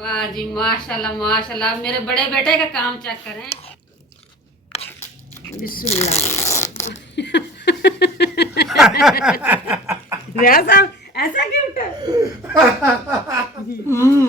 वाह जी, माशाल्लाह माशाल्लाह। मेरे बड़े बेटे का काम चेक करें। बिस्मिल्लाह। रियाज साहब ऐसा क्यों उठा?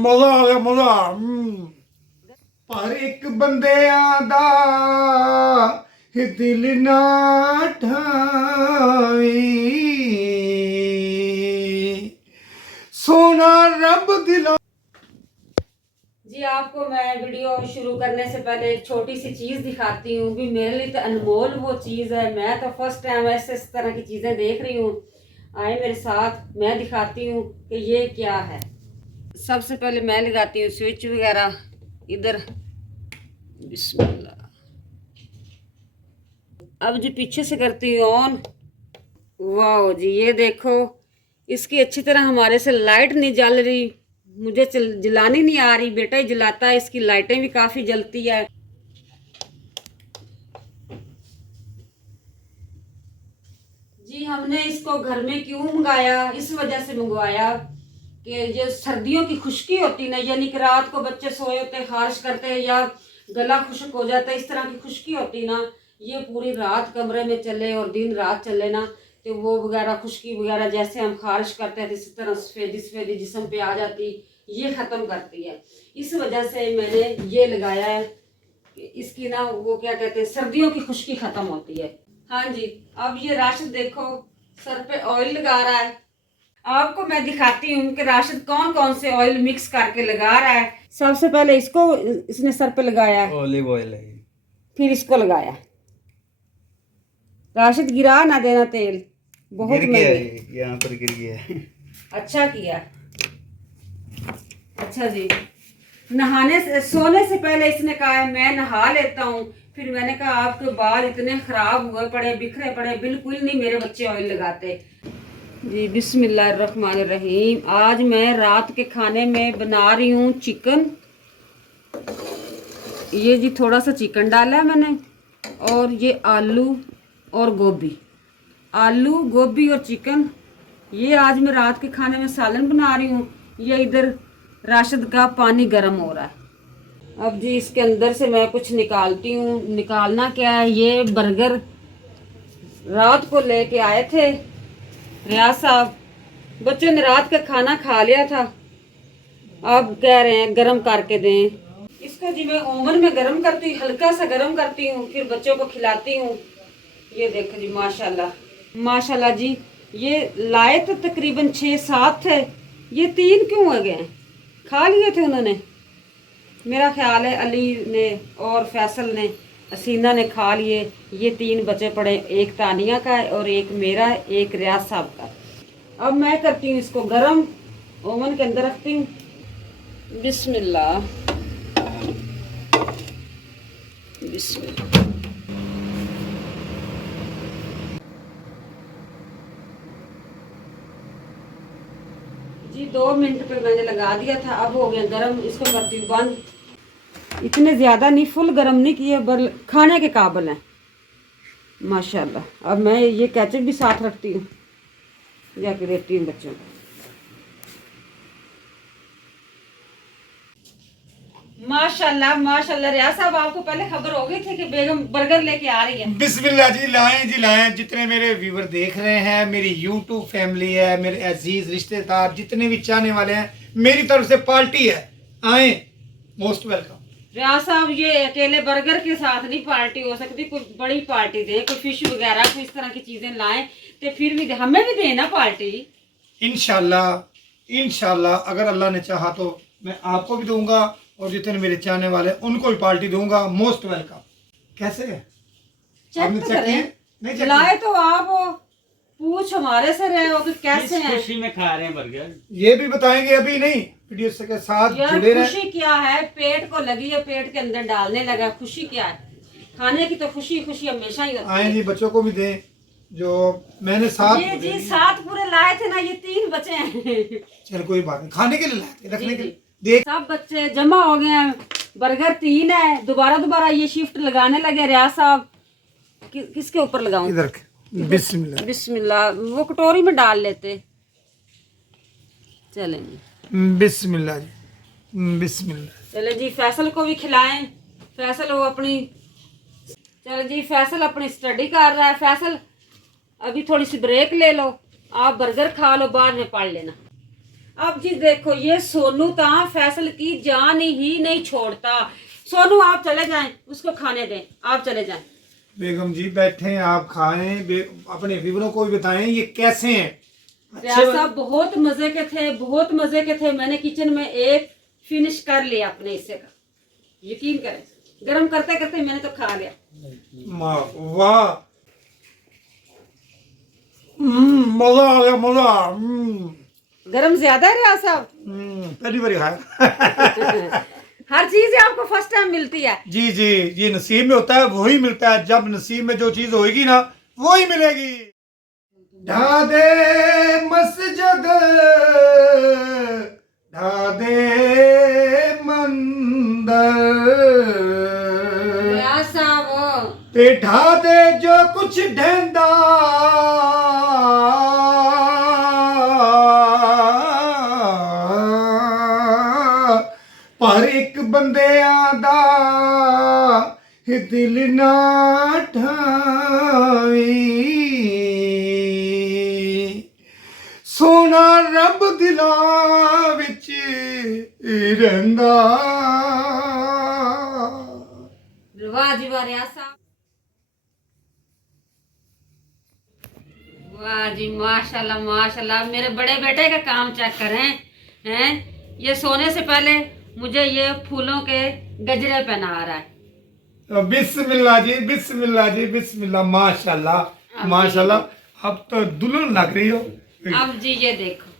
मजा आ गया मजा। पर एक बंदियां दा दिल ना ठावी, सोना रब दिला। जी आपको मैं वीडियो शुरू करने से पहले एक छोटी सी चीज़ दिखाती हूँ कि मेरे लिए तो अनमोल वो चीज़ है। मैं तो फर्स्ट टाइम ऐसे इस तरह की चीज़ें देख रही हूँ। आए मेरे साथ, मैं दिखाती हूँ कि ये क्या है। सबसे पहले मैं लगाती हूँ स्विच वगैरह इधर। बिस्मिल्लाह। अब जी पीछे से करती हूँ ऑन। वाह जी, ये देखो, इसकी अच्छी तरह हमारे से लाइट नहीं जल रही, मुझे जलानी नहीं आ रही, बेटा ही जलाता है। इसकी लाइटें भी काफ़ी जलती है। जी हमने इसको घर में क्यों मंगाया, इस वजह से मंगवाया कि जो सर्दियों की खुश्की होती ना, यानी कि रात को बच्चे सोए होते खारिश करते या गला खुश्क हो जाता है, इस तरह की खुश्की होती ना, ये पूरी रात कमरे में चले और दिन रात चले ना, तो वो वगैरह खुश्की वगैरह जैसे हम खारिश करते हैं इसी तरह सफ़ेदी सफ़ेदी जिस्म पे आ जाती, ये ख़त्म करती है। इस वजह से मैंने ये लगाया है। इसकी ना वो क्या कहते हैं, सर्दियों की खुश्की ख़त्म होती है। हाँ जी। अब ये राशिद देखो सर पे ऑयल लगा रहा है। आपको मैं दिखाती हूँ कि राशिद कौन कौन से ऑयल मिक्स करके लगा रहा है। सबसे पहले इसको इसने सर पे लगाया है, ऑलिव ऑयल है। फिर इसको लगाया। राशिद गिरा ना देना तेल, बहुत गिर गया महंगे। ये, यहाँ पर गिर गया है। अच्छा किया। अच्छा जी, नहाने से सोने से पहले इसने कहा है मैं नहा लेता हूँ। फिर मैंने कहा आपके बाल इतने खराब हुए पड़े, बिखरे पड़े, बिल्कुल नहीं मेरे बच्चे ऑयल लगाते। जी बिस्मिल्लाहिर्रहमानिर्रहीम। आज मैं रात के खाने में बना रही हूँ चिकन। ये जी थोड़ा सा चिकन डाला है मैंने, और ये आलू और गोभी, आलू गोभी और चिकन, ये आज मैं रात के खाने में सालन बना रही हूँ। ये इधर राशिद का पानी गर्म हो रहा है। अब जी इसके अंदर से मैं कुछ निकालती हूँ। निकालना क्या है, ये बर्गर रात को लेके आए थे रियाज साहब, बच्चों ने रात का खाना खा लिया था, अब कह रहे हैं गरम करके दें इसको। जी मैं ओवन में गरम करती हूँ, हल्का सा गरम करती हूँ, फिर बच्चों को खिलाती हूँ। ये देखो जी माशाल्लाह माशाल्लाह जी। ये लाए तो तकरीबन 6-7 थे, ये 3 क्यों हो गए? खा लिए थे उन्होंने, मेरा ख्याल है अली ने और फैसल ने, हसीना ने खा लिए। ये 3 बचे पड़े, एक तानिया का है और एक मेरा है, एक रियाज साहब का। अब मैं करती हूँ इसको गरम, ओवन के अंदर रखती हूँ। बिस्मिल्लाह बिस्मिल्लाह। जी 2 मिनट पे मैंने लगा दिया था, अब हो गया गरम। इसको करती हूँ बंद। इतने ज़्यादा नहीं, फुल गरम नहीं किए, पर खाने के काबिल हैं माशाल्लाह। अब मैं ये केचप भी साथ रखती हूँ, जाके देती हूँ बच्चों को। माशाल्लाह माशाल्लाह। रियाज साहब आपको पहले खबर हो गई थी कि बेगम बर्गर लेके आ रही है? बिस्मिल्लाह जी, लाएं जी लाएं। जितने मेरे व्यूवर देख रहे हैं, मेरी यूट्यूब फैमिली है, मेरे अजीज रिश्तेदार जितने भी चाहने वाले हैं, मेरी तरफ से पार्टी है, आए, मोस्ट वेलकम। रियाज साहब ये अकेले बर्गर के साथ नहीं पार्टी हो सकती, कोई बड़ी पार्टी दें, कोई फिश वगैरह, कोई इस तरह की चीजें लाएं, तो फिर भी हमें भी देना पार्टी। इंशाल्लाह इंशाल्लाह, अगर अल्लाह ने चाहा तो मैं आपको भी दूंगा और जितने मेरे चाहने वाले उनको भी पार्टी दूंगा। Most welcome. कैसे है? चेक तो करें। नहीं चेक लाए तो आप पूछ हमारे से रहे हो कि कैसे हैं। खुशी में खा रहे हैं बर्गर। ये भी बताएंगे, अभी नहीं, वीडियो के साथ यार जुड़े रहे। खुशी क्या है, पेट को लगी है, पेट के अंदर डालने लगा, खुशी क्या है? खाने की तो खुशी खुशी हमेशा ही होती आए है। जी, बच्चों को भी दें जो मैंने साथ। ये जी 7 पूरे लाए थे ना, ये 3 बचे हैं। चल कोई बात नहीं, खाने के लिए लाए थे, रखने जी, के जी। लिए देख। सब बच्चे जमा हो गए हैं, बर्गर 3 है, दोबारा ये शिफ्ट लगाने लगे। रियाज साहब किसके ऊपर लगाऊं? इधर बिस्मिल्लाह बिस्मिल्लाह। वो कटोरी में डाल लेते, चलेंगे। बिस्मिल्लाह जी। बिस्मिल्लाह। चले जी फैसल को भी खिलाएं। फैसल वो अपनी, चलो जी फैसल अपनी स्टडी कर रहा है। फैसल अभी थोड़ी सी ब्रेक ले लो, आप बर्गर खा लो, बाद में पढ़ लेना। अब जी देखो ये सोनू था फैसल की जान ही नहीं छोड़ता। सोनू आप चले जाएं, उसको खाने दें, आप चले जाएं। बेगम जी बैठे आप खाएं, अपने व्यूअरों को भी बताएं ये कैसे हैं। रियाज साहब बहुत मजे के थे, बहुत मजे के थे। मैंने किचन में एक फिनिश कर लिया अपने हिस्से का, यकीन करें। गरम करते करते मैंने तो खा लिया। वाह, मजा आ गया, मजा। गरम ज्यादा है रियाज साहब। पहली बार खाया। हर चीज आपको फर्स्ट टाइम मिलती है। जी जी, ये नसीब में होता है, वही मिलता है। जब नसीब में जो चीज होगी ना वही मिलेगी। ढा दे मस्जिद, ढा दे मंदिर, रियाज साहब ते ढा दे जो कुछ ढहंदा, पर एक बंदियां दा दिल ना ढावी। सोना रब दिलां विच रंदा। वाह जी वाह रियाज साहब, वाह जी माशाल्लाह माशाल्लाह। मेरे बड़े बेटे का काम चेक करें हैं। ये सोने से पहले मुझे ये फूलों के गजरे पहना रहा है। बिस्मिल्लाह जी, बिस्मिल्लाह जी, बिस्मिल्लाह। माशाल्लाह माशाल्लाह, अब तो दुल्हन लग रही हो। अब जी ये देखो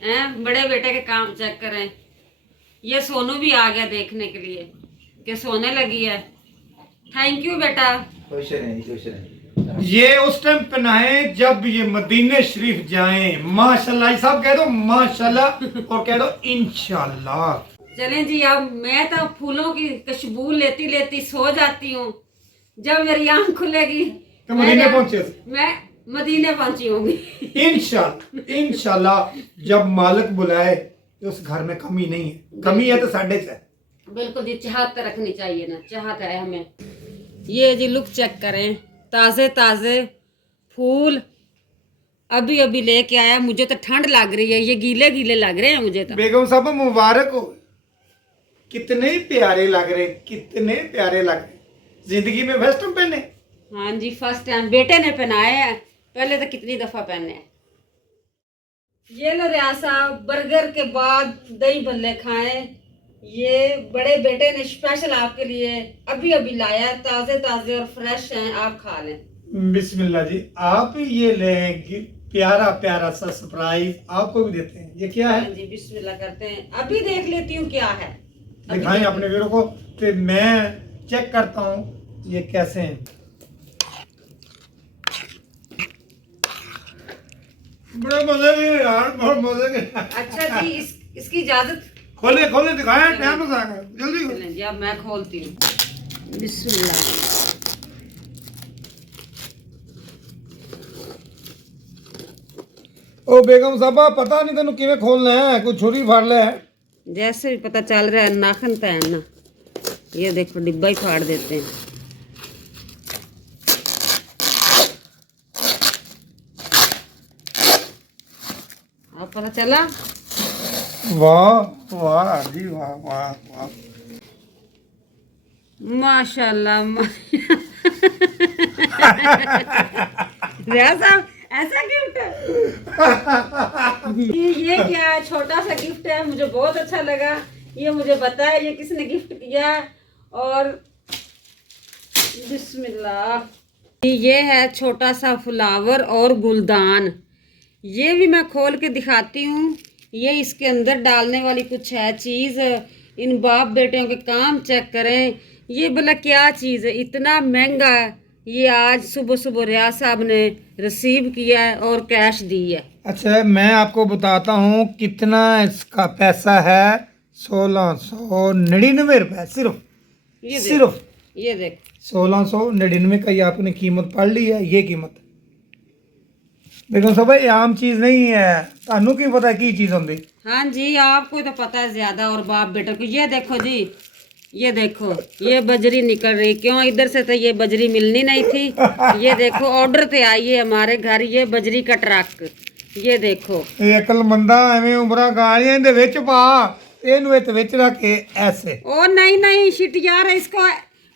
हैं, बड़े बेटे के काम चेक करें। ये सोनू भी आ गया देखने के लिए कि सोने लगी है। थैंक यू बेटा। खुश रहें, खुश रहें। ये उस टाइम पहनाए जब ये मदीने शरीफ जाएं। माशाल्लाह सब कह दो, माशाल्लाह, और कह दो इंशाल्लाह। चलें जी, अब मैं तो फूलों की खुशबू लेती लेती सो जाती हूँ। जब मेरी आंख खुलेगी तो मदीने पहुंचे। मैं मदीने पहुंची होंगी। इंशाल्लाह इंशाल्लाह, जब मालिक बुलाए तो उस घर में कमी नहीं है। कमी है तो साढ़े से। बिल्कुल जी, चाहत तो रखनी चाहिए ना, चाहत है हमें। ये जी लुक चेक करें, ताज़े ताज़े फूल अभी अभी लेके आया। मुझे तो ठंड लग रही है, ये गीले गीले लग रहे हैं मुझे तो। बेगम साहब मुबारक हो, कितने प्यारे लग रहे, कितने प्यारे लग रहे। जिंदगी में फर्स्ट टाइम पहने। हाँ जी फर्स्ट टाइम बेटे ने पहनाए हैं, पहले तो कितनी दफा पहने हैं। ये लो रियाज साहब, बर्गर के बाद दही भल्ले खाएं। ये बड़े बेटे ने स्पेशल आपके लिए अभी अभी लाया है, ताजे ताजे और फ्रेश हैं, आप खा लें। बिस्मिल्लाह जी, आप ये लें, प्यारा प्यारा सा सरप्राइज आपको भी देते हैं। ये क्या है? हाँ जी बिस्मिल्लाह करते हैं, अभी देख लेती हूँ क्या है। दिखाएं अपने वीरों को, फिर मैं चेक करता हूँ ये कैसे हैं। बड़े मजे के यार, बहुत मजे के। अच्छा जी, इसकी इजाजत। खोले खोले दिखाएं, टाइम लगा जल्दी। चलें जी, अब मैं खोलती हूँ। बिस्मिल्लाह। ओ बेगम साहबा, पता नहीं तेन किवें खोलना है, कोई छुरी फाड़ ले। जैसे भी पता चल रहा है, नाखन तो है ना। ये देखो डिब्बा ही फाड़ देते हैं। अब पता चला। वाह वाह जी, वाह वाह वाह, माशाल्लाह रियाज साहब, ऐसा गिफ्ट है। ये क्या है? छोटा सा गिफ्ट है, मुझे बहुत अच्छा लगा। ये मुझे बताया ये किसने गिफ्ट किया है। और बिस्मिल्लाह, ये है छोटा सा फ्लावर और गुलदान। ये भी मैं खोल के दिखाती हूँ। ये इसके अंदर डालने वाली कुछ है चीज़। इन बाप बेटियों के काम चेक करें। ये भला क्या चीज़ है, इतना महंगा है। ये आज सुबह सुबह रियाज साहब ने रिसीव किया है और कैश दी है। अच्छा मैं आपको बताता हूँ कितना इसका पैसा है। 1699 रुपए सिर्फ। ये देख, सिर्फ ये देख 1699 का। ये आपने कीमत पढ़ ली है, ये कीमत। देखो सब ये आम चीज नहीं है, तानू की पता की चीज होंगी। हाँ जी, आपको तो पता है ज्यादा और बाप बेटा को। ये देखो जी, ये देखो, ये बजरी निकल रही। क्यों? इधर से तो ये बजरी मिलनी नहीं थी। ये देखो, ऑर्डर पे आई है हमारे घर ये बजरी का ट्रक। ये देखो, ਇਹ ਅਕਲਮੰਦਾ ਐਵੇਂ ਉਮਰਾਂ ਗਾਲੀਆਂ ਦੇ ਵਿੱਚ ਪਾ, ਇਹਨੂੰ ਇਹ ਵਿੱਚ ਰੱਖ ਕੇ ਐਸੇ। ओ नहीं नहीं शिट यार, इसको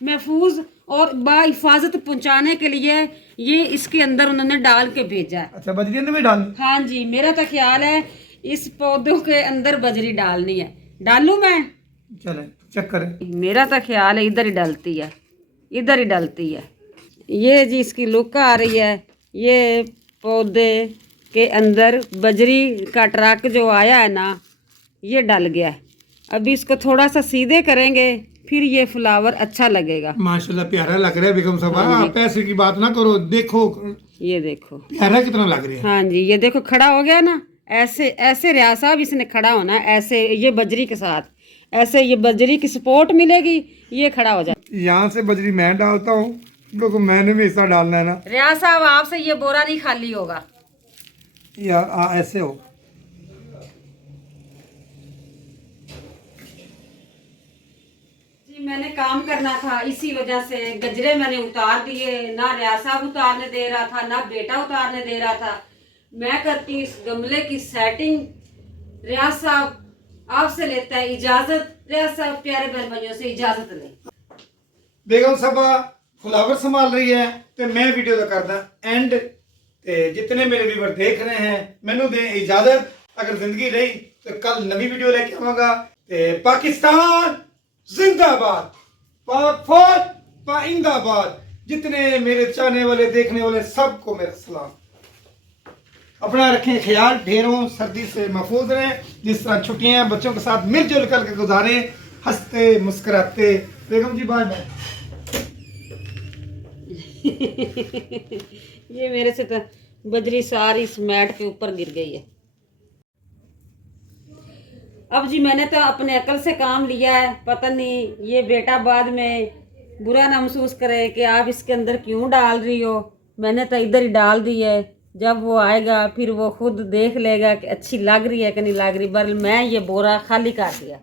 महफूज और बाहिफाजत पहुंचाने के लिए ये इसके अंदर उन्होंने डाल के भेजा है। अच्छा बजरी में भी डाल। हाँ जी, मेरा तो ख्याल है इस पौधों के अंदर बजरी डालनी है। डालूं मैं? चले चक्कर। मेरा तो ख्याल है इधर ही डलती है, इधर ही डलती है। ये जी इसकी लुक आ रही है। ये पौधे के अंदर बजरी का ट्रक जो आया है ना, ये डल गया है। अभी इसको थोड़ा सा सीधे करेंगे, फिर ये फ्लावर अच्छा लगेगा। माशाल्लाह प्यारा लग रहा है बेगम साहब। पैसे की बात ना करो, देखो ये देखो प्यारा कितना लग रहा है। हाँ जी, ये देखो खड़ा हो गया ना। ऐसे ऐसे रियाज साहब इसने खड़ा होना है, ऐसे ये बजरी के साथ, ऐसे ये बजरी की सपोर्ट मिलेगी, ये खड़ा हो जाए। यहाँ से बजरी मैं डालता हूँ क्योंकि मैंने भी हिस्सा डालना है ना। रियाज साहब आपसे ये बोरा नहीं खाली होगा। यार ऐसे हो। जी मैंने काम करना था, इसी वजह से गजरे मैंने उतार दिए। ना रियाज साहब उतारने दे रहा था, ना बेटा उतारने दे रहा था। मैं करती इस गमले की सेटिंग। रियाज साहब आपसे लेता है इजाजत। रियाज साहब प्यारे बहन भाइयों से इजाजत ले। बेगम साहबा फ्लावर संभाल रही है ਤੇ ਮੈਂ ਵੀਡੀਓ ਦਾ ਕਰਦਾ ਐਂਡ ਤੇ ਜਿਤਨੇ ਮੇਰੇ ਵੀਵਰ ਦੇਖ ਰਹੇ हैं ਮੈਨੂੰ ਦੇ ਇਜਾਜ਼ਤ। अगर जिंदगी रही तो कल नवी वीडियो लेके आऊंगा। ते पाकिस्तान जिंदाबाद, पाक फौज पाइंदाबाद। जितने मेरे चाहने वाले देखने वाले सबको मेरा सलाम। अपना रखें ख्याल, ढेरों सर्दी से महफूज रहें। जिस तरह छुट्टियां बच्चों के साथ मिलजुल कर के गुजारें, हंसते मुस्कुराते। बेगम जी बाय बाय। ये मेरे से तो बजरी सारी इस मैट के ऊपर गिर गई है। अब जी मैंने तो अपने अकल से काम लिया है। पता नहीं ये बेटा बाद में बुरा ना महसूस करे कि आप इसके अंदर क्यों डाल रही हो। मैंने तो इधर ही डाल दी है। जब वो आएगा फिर वो खुद देख लेगा कि अच्छी लग रही है कि नहीं लग रही। बल मैं ये बोरा खाली कर दिया।